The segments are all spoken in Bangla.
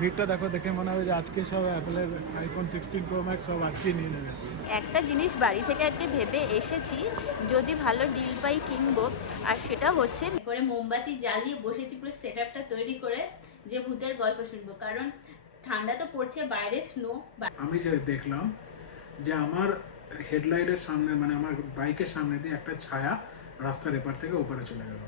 ভিড়টা দেখো দেখে মনে হবে যে আজকে সব অ্যাপেলের আইফোন সিক্সটিন প্রো ম্যাক্স সব আজকেই নিয়ে নেবে। একটা জিনিস বাড়ি থেকে আজকে ভেবে এসেছি যদি ভালো ডিল পাই কিনবো আর সেটা হচ্ছে করে মোমবাতি জ্বালিয়ে বসেছি পুরো সেট আপটা তৈরি করে যে ভূতের গল্প শুনব। কারণ ঠান্ডা তো পড়ছে বাইরে স্নো আমি যে দেখলাম যে আমার হেডলাইটের সামনে মানে আমার বাইকের সামনে দিয়ে একটা ছায়া রাস্তার এপার থেকে ওপারে চলে গেল।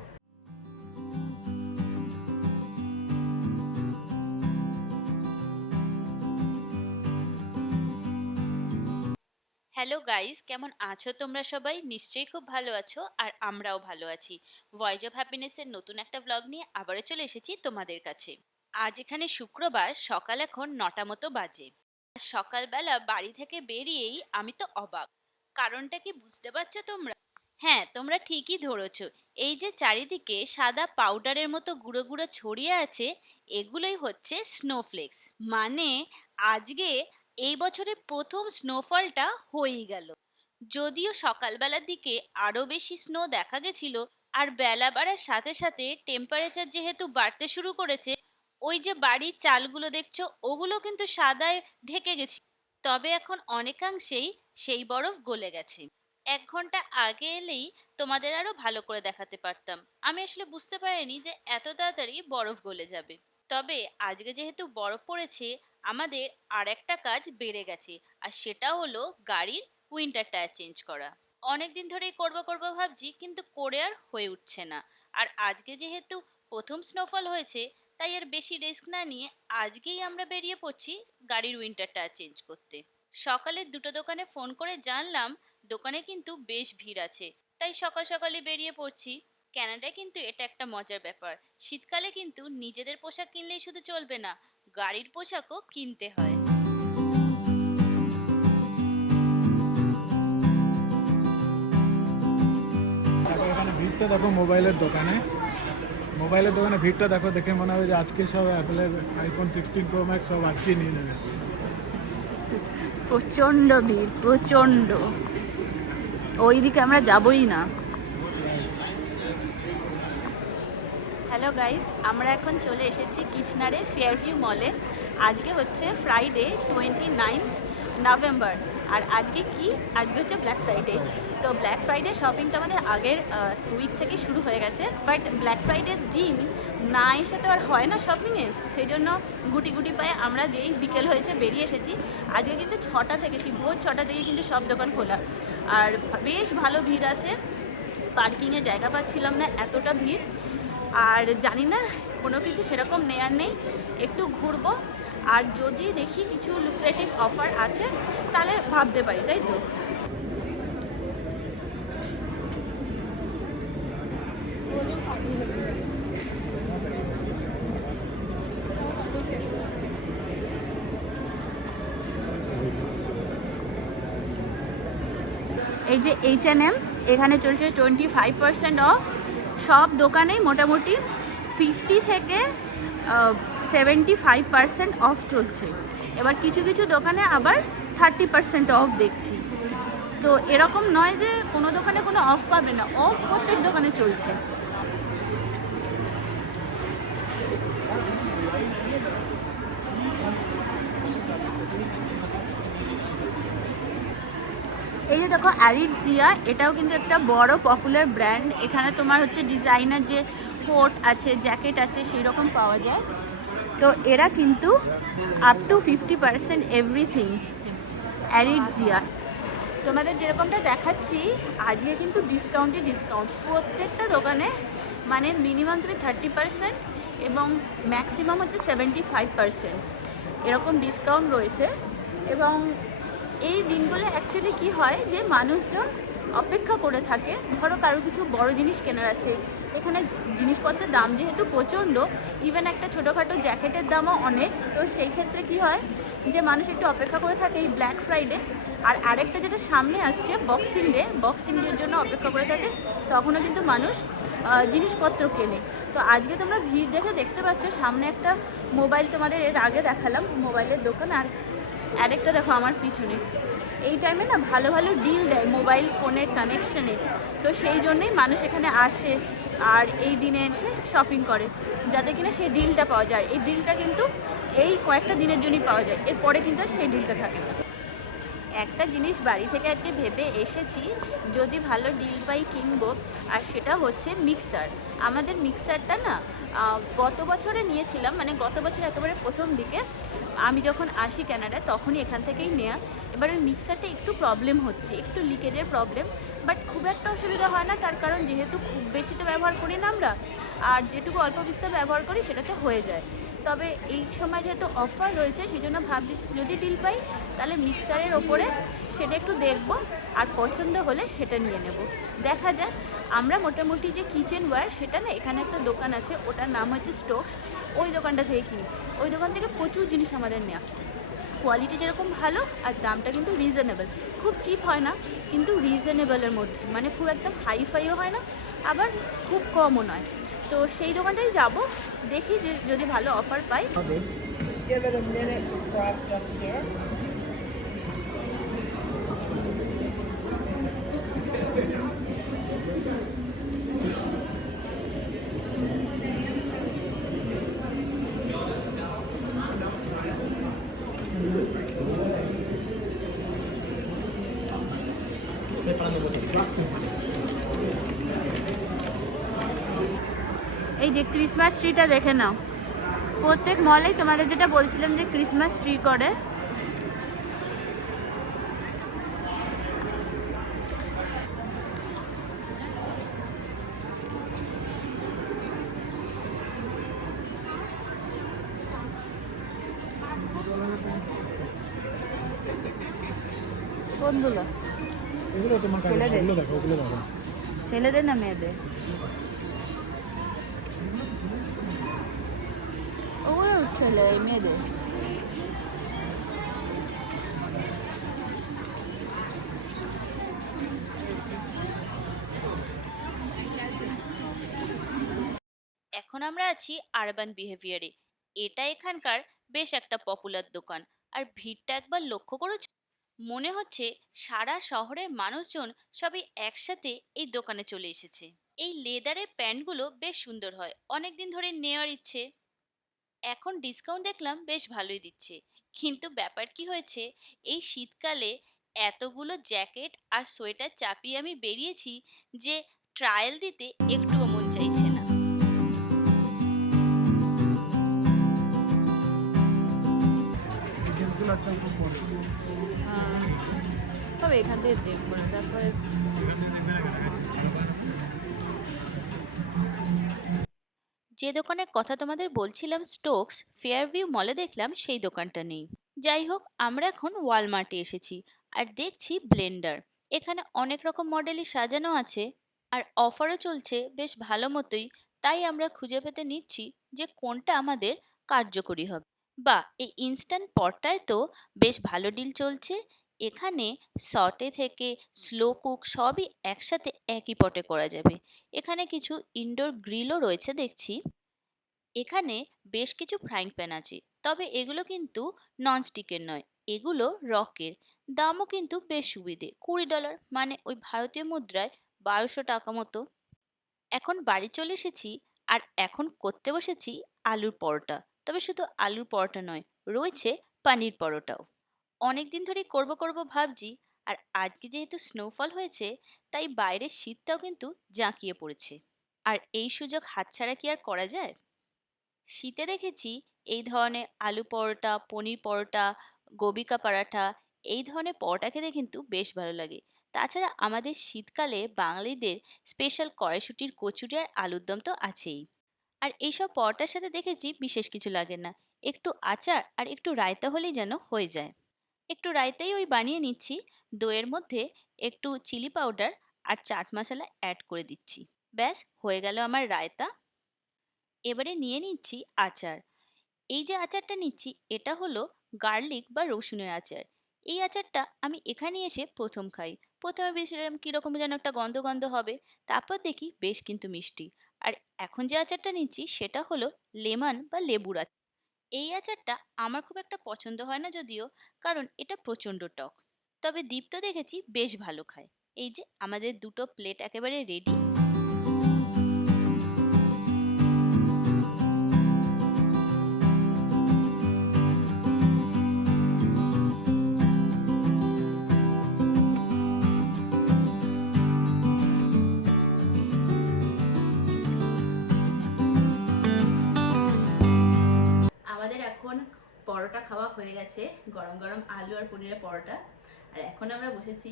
হ্যালো গাইস, কেমন আছো তোমরা সবাই? নিশ্চয়ই খুব ভালো আছো আর আমরাও ভালো আছি। ভয়েস অফ হ্যাপিনেসের নতুন একটা ব্লগ নিয়ে আবারও চলে এসেছি তোমাদের কাছে। আজ এখানে শুক্রবার, সকাল এখন নটা মতো বাজে। সকালবেলা বাড়ি থেকে বেরিয়েই আমি তো অবাক। কারণটা কি বুঝতে পারছ তোমরা? হ্যাঁ তোমরা ঠিকই ধরেছো। এই যে চারিদিকে সাদা পাউডারের মতো গুঁড়ো গুঁড়ো ছড়িয়ে আছে, এগুলোই হচ্ছে স্নোফ্লেক্স মানে আজকে এই বছরের প্রথম স্নোফলটা হয়েই গেল। যদিও সকালবেলার দিকে আরও বেশি স্নো দেখা গেছিল, আর বেলা বাড়ার সাথে সাথে টেম্পারেচার যেহেতু বাড়তে শুরু করেছে, ওই যে বাড়ির চালগুলো দেখছ, ওগুলো কিন্তু সাদায় ঢেকে গেছে। তবে এখন অনেকাংশেই সেই বরফ গলে গেছে। এক ঘণ্টা আগে এলেই তোমাদের আরও ভালো করে দেখাতে পারতাম। আমি আসলে বুঝতে পারিনি যে এত তাড়াতাড়ি বরফ গলে যাবে। তবে আজকে যেহেতু বরফ পড়েছে, আমাদের আর একটা কাজ বেড়ে গেছে, আর সেটা হলো গাড়ির উইন্টার টায়ার চেঞ্জ করা। অনেক দিন ধরেই করব করব ভাবছি, কিন্তু করে আর হয়ে উঠছে না। আর আজকে যেহেতু প্রথম স্নোফল হয়েছে, তাই আর বেশি রিস্ক না নিয়ে আজকেই আমরা বেরিয়ে পড়ছি গাড়ির উইন্টার টায়ার চেঞ্জ করতে। সকালে দুটো দোকানে ফোন করে জানলাম, দোকানে কিন্তু বেশ ভিড় আছে। তাই সকাল সকালে বেরিয়ে পড়ছি। ক্যানাডায় কিন্তু এটা একটা মজার ব্যাপার। শীতকালে কিন্তু নিজেদের পোশাক কিনলেই শুধু চলবে না গাড়ির পোশাকও কিনতে হয়। দেখো এখানে ভিড়টা দেখো মোবাইলের দোকানে। মোবাইলের দোকানে ভিড়টা দেখো দেখে মনে হবে যে আজকে সব অ্যাপেলের আইফোন সিক্সটিন প্রো ম্যাক্স সব আজকেই নিয়ে নেবে। প্রচণ্ড ভিড় প্রচণ্ড। ওইদিকে আমরা যাবই না। হ্যালো গাইস আমরা এখন চলে এসেছি কিচনারে ফেয়ারভিউ মলে আজকে হচ্ছে ফ্রাইডে টোয়েন্টি নাইনথ নভেম্বর আর আজকে কি? আজকে হচ্ছে ব্ল্যাক ফ্রাইডে তো ব্ল্যাক ফ্রাইডে শপিংটা আমাদের আগের উইক থেকে শুরু হয়ে গেছে। বাট ব্ল্যাক ফ্রাইডের দিন না এসে তো আর হয় না শপিংয়ে সেই জন্য গুটি গুটি পায়ে আমরা যেই বিকেল হয়েছে বেরিয়ে এসেছি। আজকে কিন্তু ছটা থেকে, সেই ভোর ছটা থেকে কিন্তু সব দোকান খোলা। আর বেশ ভালো ভিড় আছে। পার্কিংয়ে জায়গা পাচ্ছিলাম না, এতটা ভিড়। আর জানি না, কোনো কিছু সেরকম নেয়ার নেই, একটু ঘুরবো। আর যদি দেখি কিছু লুক্রেটিভ অফার আছে, তাহলে ভাবতে পারি, তাই তো? এই যে এইচ এন এম এখানে চলছে টোয়েন্টি ফাইভ পার্সেন্ট অফ সব দোকানেই মোটামুটি ফিফটি থেকে সেভেন্টি ফাইভ পার্সেন্ট অফ চলছে। এবার কিছু কিছু দোকানে আবার থার্টি পার্সেন্ট অফ দেখছি। তো এরকম নয় যে কোনো দোকানে কোনো অফ পাবে না। অফ প্রত্যেক দোকানে চলছে। এই যে দেখো অ্যারিড জিয়া এটাও কিন্তু একটা বড় পপুলার ব্র্যান্ড এখানে তোমার হচ্ছে ডিজাইনার যে কোট আছে জ্যাকেট আছে, সেই রকম পাওয়া যায়। তো এরা কিন্তু up to fifty percent everything arid জিয়া তোমাদের যেরকমটা দেখাচ্ছি, আজকে কিন্তু ডিসকাউন্টে ডিসকাউন্ট প্রত্যেকটা দোকানে মানে মিনিমাম তুমি থার্টি পার্সেন্ট এবং ম্যাক্সিমাম হচ্ছে সেভেন্টি ফাইভ পার্সেন্ট এরকম ডিসকাউন্ট রয়েছে এবং এই দিনগুলো অ্যাকচুয়ালি কি হয় যে মানুষজন অপেক্ষা করে থাকে। ধরো কারও কিছু বড় জিনিস কেনার আছে, এখানে জিনিসপত্রের দাম যেহেতু প্রচণ্ড ইভেন একটা ছোটোখাটো জ্যাকেটের দামও অনেক। তো সেই ক্ষেত্রে কি হয় যে মানুষ একটু অপেক্ষা করে থাকে এই ব্ল্যাক ফ্রাইডে আর আরেকটা যেটা সামনে আসছে বক্সিং ডে বক্সিং ডের জন্য অপেক্ষা করে থাকে, তখনও কিন্তু মানুষ জিনিসপত্র কেনে। তো আজকে তোমরা ভিড় দেখে দেখতে পাচ্ছ, সামনে একটা মোবাইল তোমাদের এর আগে দেখালাম, মোবাইলের দোকান। আর আরেকটা দেখো আমার পিছনে। এই টাইমে না ভালো ভালো ডিল দেয় মোবাইল ফোনের কানেকশানে তো সেই জন্যই মানুষ এখানে আসে আর এই দিনে এসে শপিং করে, যাতে কিনা সেই ডিলটা পাওয়া যায়। এই ডিলটা কিন্তু এই কয়েকটা দিনের জন্যই পাওয়া যায়। এরপরে কিন্তু সেই ডিলটা থাকে না। একটা জিনিস বাড়ি থেকে আজকে ভেবে এসেছি, যদি ভালো ডিল পাই কিনবো, আর সেটা হচ্ছে মিক্সার আমাদের মিক্সারটা না গত বছরে নিয়েছিলাম মানে গত বছর একেবারে প্রথম দিকে আমি যখন আসি ক্যানাডায় তখনই এখান থেকেই নেয়া। এবার ওই মিক্সারটা একটু প্রবলেম হচ্ছে, একটু লিকেজের প্রবলেম বাট খুব একটা অসুবিধা হয় না, তার কারণ যেহেতু খুব বেশি তো ব্যবহার করি না আমরা, আর যেটুকু অল্প বিস্তর ব্যবহার করি সেটাতে হয়ে যায়। তবে এই সময় যেহেতু অফার রয়েছে সেই জন্য ভাবছি যদি ডিল পাই, তাহলে মিক্সারের ওপরে সেটা একটু দেখব, আর পছন্দ হলে সেটা নিয়ে নেব। দেখা যাক, আমরা মোটামুটি যে কিচেন ওয়্যার সেটা না এখানে একটা দোকান আছে, ওটার নাম হচ্ছে স্টোকস। ওই দোকানটা থেকে কিনি। ওই দোকান থেকে প্রচুর জিনিস আমাদের নেওয়া। কোয়ালিটি যেরকম ভালো, আর দামটা কিন্তু রিজনেবল। খুব চিপ হয় না, কিন্তু রিজনেবলের মধ্যে। মানে খুব একদম হাই ফাইও হয় না, আবার খুব কমও নয়। তো সেই দোকানটাই যাব। দেখি যে যদি ভালো অফার পাই। এই যে ক্রিসমাস ট্রিটা দেখে নাও। প্রত্যেক মলেই তোমাদের যেটা বলছিলাম যে ক্রিসমাস ট্রি করে। কোনগুলো ছেলেদের না মেয়েদের? এখন আমরা আছি আরবান বিহেভিয়ারে এটা এখানকার বেশ একটা পপুলার দোকান। আর ভিড়টা একবার লক্ষ্য করেছ? মনে হচ্ছে সারা শহরের মানুষজন সবাই একসাথে এই দোকানে চলে এসেছে। এই লেদারের প্যান্টগুলো বেশ সুন্দর হয়। অনেক দিন ধরে নেওয়ার ইচ্ছে। এখন ডিসকাউন্ট দেখলাম বেশ ভালোই দিচ্ছে। কিন্তু ব্যাপার কি হয়েছে? এই শীতকালে এতগুলো জ্যাকেট আর সোয়েটার চাপিয়ে আমি বেরিয়েছি যে ট্রায়াল দিতে একটুও মন চাইছে না। তবে এখান থেকে দেখব না, তারপরে যে দোকানের কথা তোমাদের বলছিলাম স্টোকস ফেয়ারভিউ মলে দেখলাম সেই দোকানটা নেই। যাই হোক, আমরা এখন ওয়ালমার্টে এসেছি আর দেখছি ব্লেন্ডার এখানে অনেক রকম মডেলই সাজানো আছে আর অফারও চলছে বেশ ভালো মতোই। তাই আমরা খুঁজে পেতে নিচ্ছি যে কোনটা আমাদের কার্যকরী হবে। বা এই ইনস্ট্যান্ট পটটায় তো বেশ ভালো ডিল চলছে এখানে শটে থেকে স্লো কুক সবই একসাথে একই পটে করা যাবে। এখানে কিছু ইনডোর গ্রিলও রয়েছে দেখছি। এখানে বেশ কিছু ফ্রাইং প্যান আছে, তবে এগুলো কিন্তু ননস্টিকের নয়, এগুলো রকের দামও কিন্তু বেশ সুবিধে, কুড়ি ডলার মানে ওই ভারতীয় মুদ্রায় বারোশো টাকা মতো। এখন বাড়ি চলে এসেছি, আর এখন করতে বসেছি আলুর পরোটা, তবে শুধু আলুর পরোটা নয়, রয়েছে পানির পরোটাও। অনেক দিন ধরেই করব করব ভাবছি। আর আজকে যেহেতু স্নোফল হয়েছে, তাই বাইরের শীতটাও কিন্তু জাঁকিয়ে পড়েছে। আর এই সুযোগ হাতছাড়া কি আর করা যায়? শীতে দেখেছি এই ধরনের আলু পরোটা, পনির পরোটা, গোবিকা পরাঠা, এই ধরনের পরোটা খেতে কিন্তু বেশ ভালো লাগে। তাছাড়া আমাদের শীতকালে বাঙালিদের স্পেশাল কড়াইশুটির কচুরি আর আলুর দম তো আছেই। আর এইসব পরোটার সাথে দেখেছি বিশেষ কিছু লাগে না। একটু আচার আর একটু রায়তা হলেই যেন হয়ে যায়। একটু রায়তাই ওই বানিয়ে নিচ্ছি। দইয়ের মধ্যে একটু চিলি পাউডার আর চাট মশলা অ্যাড করে দিচ্ছি। ব্যাস, হয়ে গেল আমার রায়তা। এবারে নিয়ে নিচ্ছি আচার। এই যে আচারটা নিচ্ছি, এটা হলো গার্লিক বা রসুনের আচার। এই আচারটা আমি এখানে এসে প্রথম খাই। প্রথমে ভেবেছিলাম কীরকম যেন একটা গন্ধ গন্ধ হবে, তারপর দেখি বেশ কিন্তু মিষ্টি। আর এখন যে আচারটা নিচ্ছি, সেটা হলো লেমন বা লেবুর আচার। এই আচারটা আমার খুব একটা পছন্দ হয় না যদিও, কারণ এটা প্রচণ্ড টক। তবে দীপ্ত দেখেছি বেশ ভালো খায়। এই যে আমাদের দুটো প্লেট একেবারে রেডি পরোটা খাওয়া হয়ে গেছে, গরম গরম আলু আর পনিরের পরোটা। আর এখন আমরা বসেছি,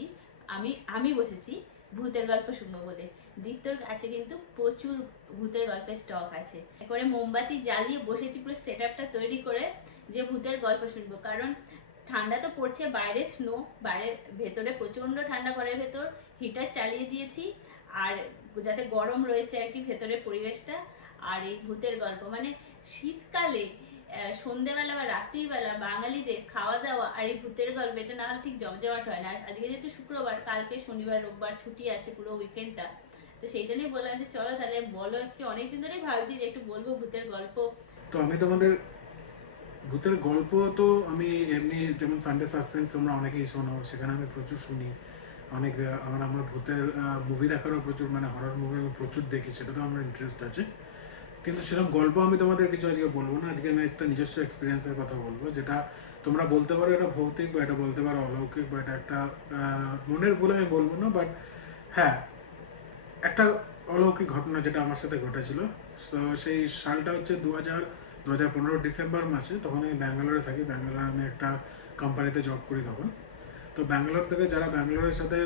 আমি আমি বসেছি ভূতের গল্প শুনব বলে। দীপ্তর কাছে কিন্তু প্রচুর ভূতের গল্পের স্টক আছে। করে মোমবাতি জ্বালিয়ে বসেছি পুরো সেট আপটা তৈরি করে যে ভূতের গল্প শুনব। কারণ ঠান্ডা তো পড়ছে, বাইরে স্নো বাইরে ভেতরে প্রচণ্ড ঠান্ডা ঘরের ভেতর হিটার চালিয়ে দিয়েছি। আর যাতে গরম রয়েছে আর কি ভেতরের পরিবেশটা, আর এই ভূতের গল্প। মানে শীতকালে সন্ধেবেলা বা রাত্রিবেলা বাঙালিদের খাওয়া দাওয়া আর এই ভূতের গল্প, এটা না ঠিক জমজমাট হয় না। আজকে যেহেতু শুক্রবার, কালকে শনিবার, রোববার ছুটি আছে পুরো উইকেন্ডটা তো সেই জন্যই বললাম যে, চলো তাহলে বলো একটু অনেকদিন ধরেই ভাবছি যে একটু বলব ভূতের গল্প। তো আমি তোমাদের, ভূতের গল্প তো আমি এমনি যেমন সানডে সাসপেন্স তোমরা অনেকেই শোনো, সেখানে আমি প্রচুর শুনি। অনেক আমার আমার ভূতের মুভি দেখারও প্রচুর মানে হরর মুভি আমি প্রচুর দেখি, সেটা তো আমার ইন্টারেস্ট আছে। কিন্তু সেরকম গল্প আমি তোমাদের কিছু আজকে বলব না। আজকে আমি একটা নিজস্ব এক্সপিরিয়েন্সের কথা বলব, যেটা তোমরা বলতে পারো এটা ভৌতিক বা এটা বলতে পারো অলৌকিক বা এটা একটা মনের ভুল আমি বলব না বাট হ্যাঁ একটা অলৌকিক ঘটনা যেটা আমার সাথে ঘটেছিল। তো সেই সালটা হচ্ছে দু হাজার দু হাজার পনেরো ডিসেম্বর মাসে তখন আমি ব্যাঙ্গালোরে থাকি। ব্যাঙ্গালোরে আমি একটা কোম্পানিতে জব করি তখন। তো ব্যাঙ্গালোর থেকে যারা ব্যাঙ্গালোরের সাথে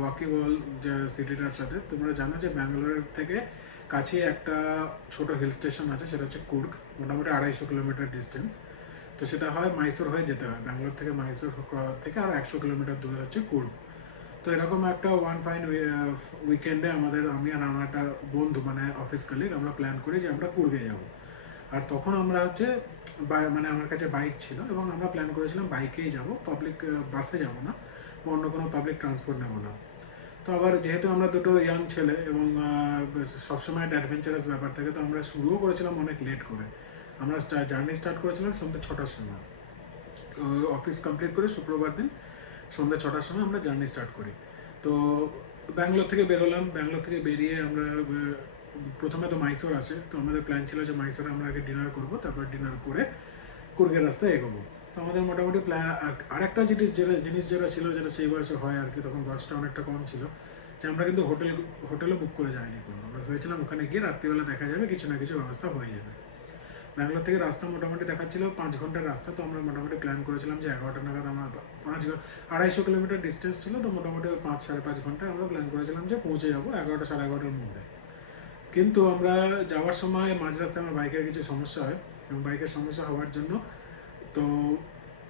ওয়াকিবল যে সিটিটার সাথে, তোমরা জানো যে ব্যাঙ্গালোরের থেকে কাছে একটা ছোট হিল স্টেশন আছে, সেটা হচ্ছে কুর্গ, মোটামুটি আড়াইশো কিলোমিটার ডিস্টেন্স তো সেটা হয় মাইসোর হয়ে যেতে হয়, ব্যাঙ্গালোর থেকে মাইসোর থেকে আর একশো কিলোমিটার দূরে হচ্ছে কুর্গ। তো এরকম একটা ওয়ান ফাইন উইকেন্ডে আমাদের, আমি আর আমার একটা বন্ধু মানে অফিস কলিগ আমরা প্ল্যান করি যে আমরা কুর্গে যাব। আর তখন আমরা হচ্ছে মানে আমার কাছে বাইক ছিল এবং আমরা প্ল্যান করেছিলাম বাইকেই যাব পাবলিক বাসে যাব না অন্য কোনো পাবলিক ট্রান্সপোর্ট নেব না। তো আবার যেহেতু আমরা দুটো ইয়াং ছেলে এবং সবসময় একটা অ্যাডভেঞ্চারাস ব্যাপার থাকে, তো আমরা শুরুও করেছিলাম অনেক লেট করে। আমরা জার্নি স্টার্ট করেছিলাম সন্ধ্যে ছটার সময়। তো অফিস কমপ্লিট করে শুক্রবার দিন সন্ধ্যে ছটার সময় আমরা জার্নি স্টার্ট করি। তো ব্যাঙ্গালোর থেকে বেরোলাম ব্যাঙ্গালোর থেকে বেরিয়ে আমরা প্রথমে তো মাইসোর আসে। তো আমাদের প্ল্যান ছিল যে মাইসোরে আমরা আগে ডিনার করব, তারপর ডিনার করে কুর্গের রাস্তায় এগোবো। তো আমাদের মোটামুটি প্ল্যান আরেকটা জিনিস যেটা জিনিস যেটা ছিল যেটা সেই বয়সে হয় আর কি, তখন বয়সটা অনেকটা কম ছিল। যে আমরা কিন্তু হোটেল হোটেলও বুক করে যাইনি কোনো। আমরা ভেবেছিলাম ওখানে গিয়ে রাত্রিবেলা দেখা যাবে, কিছু না কিছু ব্যবস্থা হয়ে যাবে। ব্যাঙ্গালোর থেকে রাস্তা মোটামুটি দেখাচ্ছিল, পাঁচ ঘণ্টার রাস্তা, তো আমরা মোটামুটি প্ল্যান করেছিলাম যে এগারোটা নাগাদ আমরা পাঁচ আড়াইশো কিলোমিটার ডিস্টেন্স ছিল, তো মোটামুটি পাঁচ, সাড়ে পাঁচ ঘন্টায় আমরা প্ল্যান করেছিলাম যে পৌঁছে যাব এগারোটা, সাড়ে এগারোটার মধ্যে। কিন্তু আমরা যাওয়ার সময় মাঝ রাস্তায় আমার বাইকের কিছু সমস্যা হয়, এবং বাইকের সমস্যা হওয়ার জন্য তো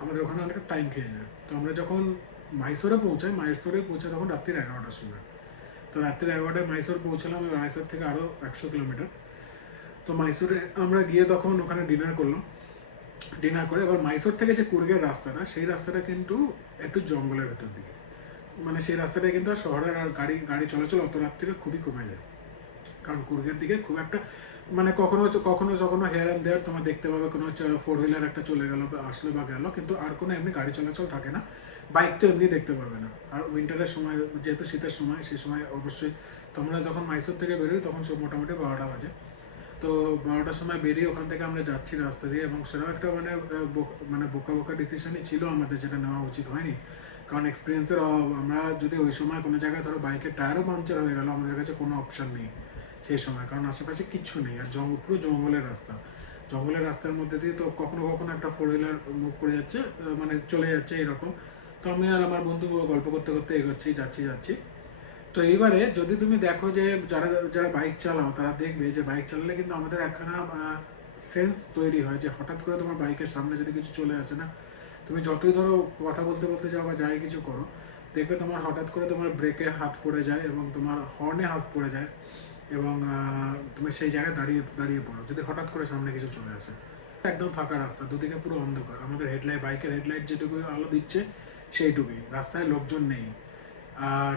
আমাদের ওখানে অনেকটা টাইম খেয়ে যায় তো আমরা যখন মাইসোরে পৌঁছাই মাইসোরে পৌঁছাই তখন রাত্রির এগারোটার সময়। তো রাত্রির এগারোটায় মাইসোর পৌঁছালাম মাইসোর থেকে আরও একশো কিলোমিটার। তো মাইসোরে আমরা গিয়ে তখন ওখানে ডিনার করলাম। ডিনার করে এবার মাইসোর থেকে যে কুর্গের রাস্তাটা, সেই রাস্তাটা কিন্তু একটু জঙ্গলের ভেতর দিকে। মানে সেই রাস্তাটায় কিন্তু শহরের আর গাড়ি গাড়ি চলাচল অত রাত্রিরে খুবই কমে যায়। কারণ কুর্গের দিকে খুব একটা মানে কখনো কখনো যখনো হেয়ার অ্যান্ড দেয়ার তোমার দেখতে পাবে, কোনো ফোর হুইলার একটা চলে গেল বা আসলো বা গেল, কিন্তু আর কোনো এমনি গাড়ি চলাচল থাকে না। বাইক তো এমনি দেখতে পাবে না। আর উইন্টারের সময়, যেহেতু শীতের সময় সেই সময় অবশ্যই তোমরা যখন মাইসোর থেকে বেরোই, তখন সব মোটামুটি বারোটা বাজে। তো বারোটার সময় বেরিয়ে ওখান থেকে আমরা যাচ্ছি রাস্তা দিয়ে এবং সেটাও একটা মানে মানে বোকা বোকা ডিসিশনই ছিল আমাদের যেটা নেওয়া উচিত হয়নি। কারণ এক্সপিরিয়েন্সের আমরা যদি ওই সময় কোনো জায়গায় ধরো বাইকের টায়ারও পাংচার হয়ে গেল, আমাদের কাছে কোনো অপশন নেই। সেই সময়, কারণ আশেপাশে কিচ্ছু নেই। আর জঙ্গল পুরো জঙ্গলের রাস্তা। জঙ্গলের রাস্তার মধ্যে দিয়ে তো কখনো কখনো একটা ফোর হুইলার মুভ করে যাচ্ছে মানে চলে যাচ্ছে এরকম। তো আমি আর আমার বন্ধু গল্প করতে করতে এগোচ্ছি, যাচ্ছি যাচ্ছি। তো এইবারে যদি তুমি দেখো যে যারা যারা বাইক চালাও, তারা দেখবে যে বাইক চালালে কিন্তু আমাদের একখানা সেন্স তৈরি হয় যে হঠাৎ করে তোমার বাইকের সামনে যদি কিছু চলে আসে না, তুমি যতই ধরো কথা বলতে বলতে যাও বা যাই কিছু করো, দেখবে তোমার হঠাৎ করে তোমার ব্রেকে হাত পড়ে যায় এবং তোমার হর্নে হাত পড়ে যায়। এবং তুমি সেই জায়গায় দাঁড়িয়ে দাঁড়িয়ে পড়ো। যদি হঠাৎ করে সামনে কিছু চলে আসে, একদম ফাঁকা রাস্তা, দুদিকে পুরো অন্ধকার। আমাদের হেডলাইট, বাইকের হেডলাইট যেটুকু আলো দিচ্ছে, সেইটুকুই। রাস্তায় লোকজন নেই। আর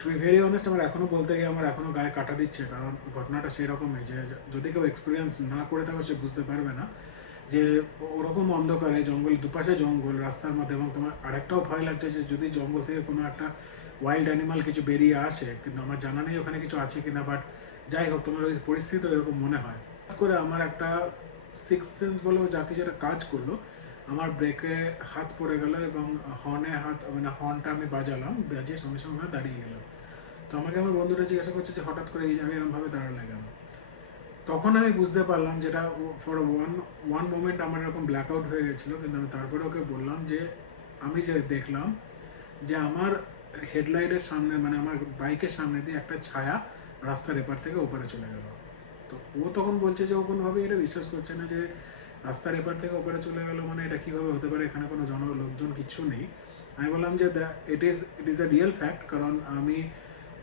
টু ভেরি অনেস্ট আমার এখনও বলতে গিয়ে আমার এখনও গায়ে কাটা দিচ্ছে, কারণ ঘটনাটা সেই রকমই যে, যদি কেউ এক্সপিরিয়েন্স না করে থাকো, সে বুঝতে পারবে না যে, ওরকম অন্ধকারে জঙ্গল, দুপাশে জঙ্গল, রাস্তার মধ্যে, এবং তোমার আরেকটাও ভয় লাগছে যে, যদি জঙ্গল থেকে কোনো একটা ওয়াইল্ড অ্যানিমাল কিছু বেরিয়ে আসে, কিন্তু আমার জানা নেই ওখানে কিছু আছে কিনা বাট যাই হোক, তোমার ওই পরিস্থিতি এরকম মনে হয়। করে আমার একটা সিক্স সেন্স বলে, যা কিছু একটা কাজ করল, আমার ব্রেকে হাত পড়ে গেল এবং হর্নে হাত মানে হর্নটা আমি বাজালাম, বাজিয়ে সঙ্গে সঙ্গে দাঁড়িয়ে গেলাম তো আমাকে আমার বন্ধুটা জিজ্ঞাসা করছে যে হঠাৎ করে এই জায়গায় এরকমভাবে দাঁড়ালে কেন? তখন আমি বুঝতে পারলাম যেটা ফর ওয়ান ওয়ান মোমেন্ট আমার এরকম ব্ল্যাক আউট হয়ে গেছিল, কিন্তু আমি তারপরে ওকে বললাম যে, আমি যে দেখলাম যে আমার হেডলাইটের সামনে মানে আমার বাইকের সামনে দিয়ে একটা ছায়া রাস্তার এপার থেকে ওপারে চলে গেল। তো ও তখন বলছে যে, ও কোনোভাবে এটা বিশ্বাস করছে না যে, রাস্তার এপার থেকে ওপারে চলে গেল মানে এটা কীভাবে হতে পারে? এখানে কোনো জন, লোকজন কিচ্ছু নেই। আমি বললাম যে it is it is a real fact কারণ আমি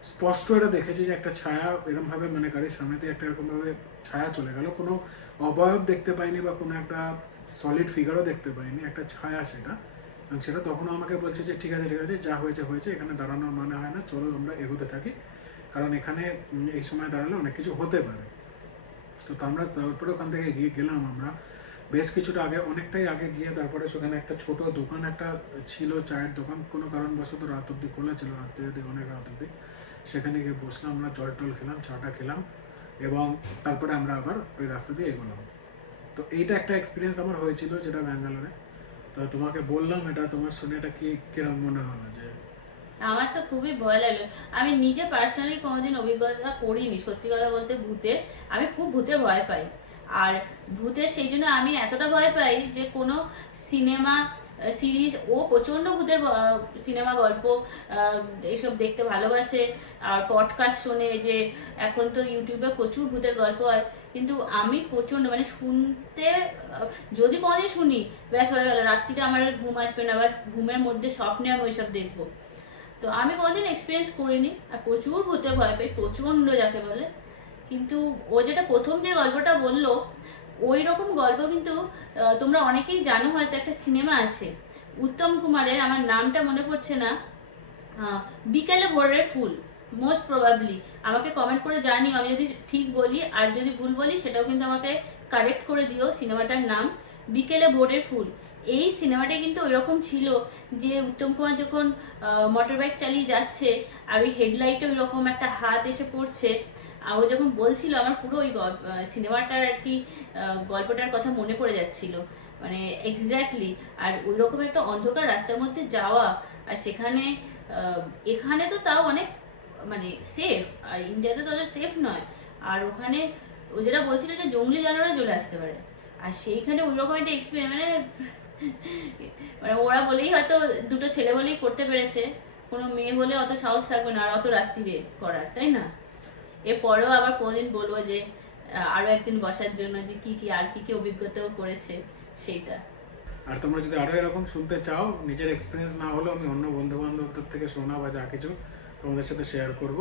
স্পষ্ট এটা দেখেছি যে একটা ছায়া এরকমভাবে মানে গাড়ির সামনে দিয়ে একটা এরকমভাবে ছায়া চলে গেল। কোনো অবয়ব দেখতে পাইনি বা কোনো একটা সলিড ফিগারও দেখতে পাইনি। একটা ছায়া সেটা। সেটা তখনও আমাকে বলছে যে, ঠিক আছে ঠিক আছে, যা হয়েছে হয়েছে, এখানে দাঁড়ানোর মানে হয় না, চলো আমরা এগোতে থাকি। কারণ এখানে এই সময় দাঁড়ালে অনেক কিছু হতে পারে। তো আমরা তারপরে ওখান থেকে গিয়ে গেলাম আমরা। বেশ কিছুটা আগে, অনেকটাই আগে গিয়ে তারপরে সেখানে একটা ছোট দোকান একটা ছিল, চায়ের দোকান। কোনো কারণবশত রাত অব্দি খোলা ছিল, রাত্রি অব্দি অনেক রাত অব্দি সেখানে গিয়ে বসলাম, আমরা জল টল খেলাম, চাটা খেলাম এবং তারপরে আমরা আবার ওই রাস্তা দিয়ে এগোলাম। তো এইটা একটা এক্সপিরিয়েন্স আমার হয়েছিল যেটা ব্যাঙ্গালোরে। তোমাকে বললাম এটা, তোমার শুনে এটা কি কীরকম মনে হলো যে? আমার তো খুবই ভয় লাগল। আমি নিজে পার্সোনালি কোনোদিন অভিজ্ঞতা করিনি, সত্যি কথা বলতে ভূতের। আমি খুব ভূতে ভয় পাই। আর ভূতের সেই জন্য আমি এতটা ভয় পাই যে কোনো সিনেমা সিরিজ, ও প্রচণ্ড ভূতের সিনেমা গল্প এইসব দেখতে ভালোবাসে। আর পডকাস্ট শোনে যে এখন তো ইউটিউবে প্রচুর ভূতের গল্প হয়। কিন্তু আমি প্রচণ্ড মানে শুনতে, যদি কোনোদিন শুনি, ব্যাস হয়ে গেল, রাত্রিটা আমার ঘুম আসবে না বা ঘুমের মধ্যে স্বপ্নে আমি ওইসব দেখব। তো আমি কোনোদিন এক্সপিরিয়েন্স করিনি, আর প্রচুর ভূতে ভয় পাই প্রচণ্ড যাকে বলে। কিন্তু ও যেটা প্রথম যে গল্পটা বলল ওই রকম গল্প কিন্তু তোমরা অনেকেই জানো, হয়তো একটা সিনেমা আছে। উত্তম কুমারের, আমার নামটা মনে পড়ছে না বিকেলে ভোরের ফুল। মোস্ট প্রবাবলি আমাকে কমেন্ট করে জানিও, আমি যদি ঠিক বলি, আর যদি ভুল বলি, সেটাও কিন্তু আমাকে কারেক্ট করে দিও সিনেমাটার নাম, বিকেলে ভোরের ফুল। এই সিনেমাটা কিন্তু ওইরকম ছিল যে উত্তম কুমার যখন মোটর বাইক চালিয়ে যাচ্ছে, আর ওই হেডলাইটে ওই রকম একটা হাত এসে পড়ছে আর ও যখন বলছিল, আমার পুরো ওই সিনেমাটার আর কি গল্পটার কথা মনে পড়ে যাচ্ছিল। মানে এক্স্যাক্টলি আর ওই রকম একটা অন্ধকার রাস্তার মধ্যে যাওয়া, আর সেখানে এখানে তো তাও অনেক মানে সেফ আর ইন্ডিয়াতে তো অত সেফ নয়। আর ওখানে ও যেটা বলছিল যে জঙ্গলি জানোয়ারও চলে আসতে পারে। আর সেইখানে ওই রকম একটা এক্সপিরিয়েন্স মানে মানে ওরা বলেই হয়তো দুটো ছেলে বলেই করতে পেরেছে। কোনো মেয়ে হলে অত সাহস থাকবে না আর অত রাত্রিরে করার তাই না? এরপরেও আবার কোনোদিন বলব যে আহ, আরও একদিন বসার জন্য যে কি কি আর কি কি অভিজ্ঞতাও করেছে সেইটা। আর তোমরা যদি আরও এরকম শুনতে চাও নিজের এক্সপিরিয়েন্স না হলেও আমি অন্য বন্ধু বান্ধবদের থেকে শোনা বা যা কিছু। তোমাদের সাথে শেয়ার করব